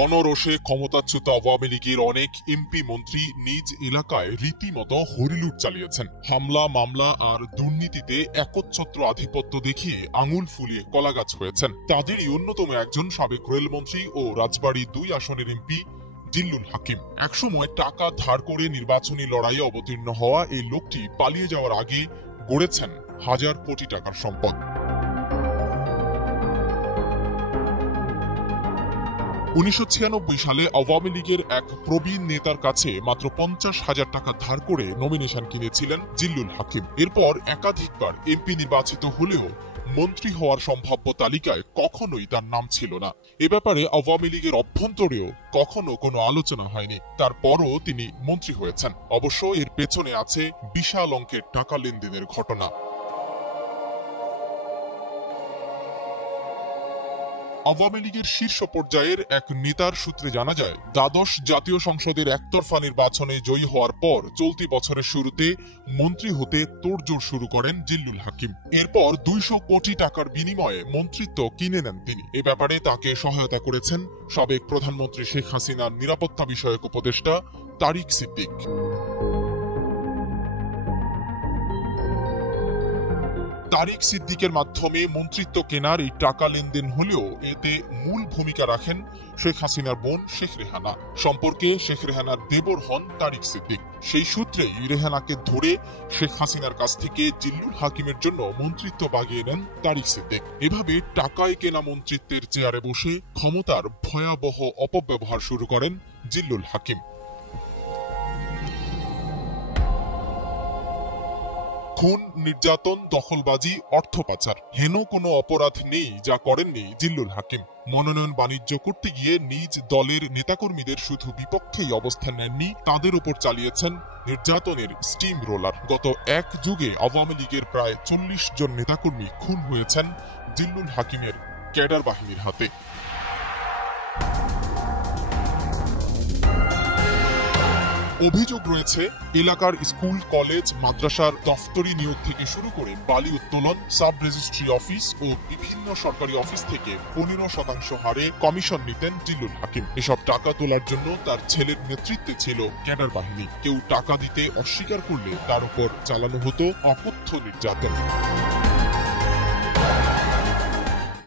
গণরোষে ক্ষমতাচ্যুত আওয়ামী লীগের অনেক এমপি মন্ত্রী নিজ এলাকায় রীতিমতো হরিলুট চালিয়েছেন। হামলা মামলা আর দুর্নীতিতে একচ্ছত্র আধিপত্য দেখিয়ে আঙুল ফুলিয়ে কলাগাছ হয়েছেন। তাদেরই অন্যতম একজন সাবেক রেলমন্ত্রী ও রাজবাড়ী ২ আসনের এমপি জিল্লুল হাকিম। একসময় টাকা ধার করে নির্বাচনী লড়াইয়ে অবতীর্ণ হওয়া এই লোকটি পালিয়ে যাওয়ার আগে গড়েছেন হাজার কোটি টাকার সম্পদ। ১৯৯৬ সালে আওয়ামী লীগের এক প্রবীণ নেতার কাছে মাত্র ৫০,০০০ টাকা ধার করে নমিনেশন কিনেছিলেন জিল্লুল হাকিম। এরপর একাধিকবার এমপি নির্বাচিত হলেও মন্ত্রী হওয়ার সম্ভাব্য তালিকায় কখনোই তার নাম ছিল না। এ ব্যাপারে আওয়ামী লীগের অভ্যন্তরেও কখনো কোনো আলোচনা হয়নি। তারপরও তিনি মন্ত্রী হয়েছেন। অবশ্য এর পেছনে আছে বিশাল অঙ্কের টাকা লেনদেনের ঘটনা। আওয়ামী লীগের শীর্ষ পর্যায়ের এক নেতার সূত্রে জানা যায়, দ্বাদশ জাতীয় সংসদের একতরফা নির্বাচনে জয়ী হওয়ার পর চলতি বছরের শুরুতে মন্ত্রী হতে তোড়জোড় শুরু করেন জিল্লুল হাকিম। এরপর ২০০ কোটি টাকার বিনিময়ে মন্ত্রিত্ব কিনে নেন তিনি। এ ব্যাপারে তাকে সহায়তা করেছেন সাবেক প্রধানমন্ত্রী শেখ হাসিনার নিরাপত্তা বিষয়ক উপদেষ্টা তারিক সিদ্দিক। তারিক সিদ্দিকের মাধ্যমে মন্ত্রিত্ব কেনার এই টাকা লেনদেন হলেও এতে মূল ভূমিকা রাখেন শেখ হাসিনার বোন শেখ রেহানা। সম্পর্কে শেখ রেহানার দেবর হন তারিক সিদ্দিক। সেই সূত্রেই রেহানাকে ধরে শেখ হাসিনার কাছ থেকে জিল্লুল হাকিমের জন্য মন্ত্রিত্ব বাগিয়ে নেন তারিক সিদ্দিক। এভাবে টাকায় কেনা মন্ত্রিত্বের চেয়ারে বসে ক্ষমতার ভয়াবহ অপব্যবহার শুরু করেন জিল্লুল হাকিম। খুন, নির্যাতন, দখলবাজি, অর্থ পাচার, হেন কোনো অপরাধ নেই যা করেননি জিল্লুল হাকিম। মনোনয়ন বাণিজ্য করতে গিয়ে নিজ দলের নেতাকর্মীদের শুধু বিপক্ষেই অবস্থান নেননি, তাদের উপর চালিয়েছেন নির্যাতনের স্টিম রোলার। গত এক যুগে আওয়ামী লীগের প্রায় ৪০ জন নেতাকর্মী খুন হয়েছেন জিল্লুল হাকিমের ক্যাডার বাহিনীর হাতে। অভিযোগ রয়েছে, এলাকার স্কুল, কলেজ, মাদ্রাসার দফতরি নিয়োগ থেকে শুরু করে বালি উত্তোলন, সাব রেজিস্ট্রি অফিস ও বিভিন্ন সরকারি অফিস থেকে ১৫% হারে কমিশন নিতেন জিল্লুল হাকিম। এসব টাকা তোলার জন্য তার ছেলের নেতৃত্বে ছিল ক্যাডার বাহিনী। কেউ টাকা দিতে অস্বীকার করলে তার উপর চালানো হতো অকথ্য নির্যাতন।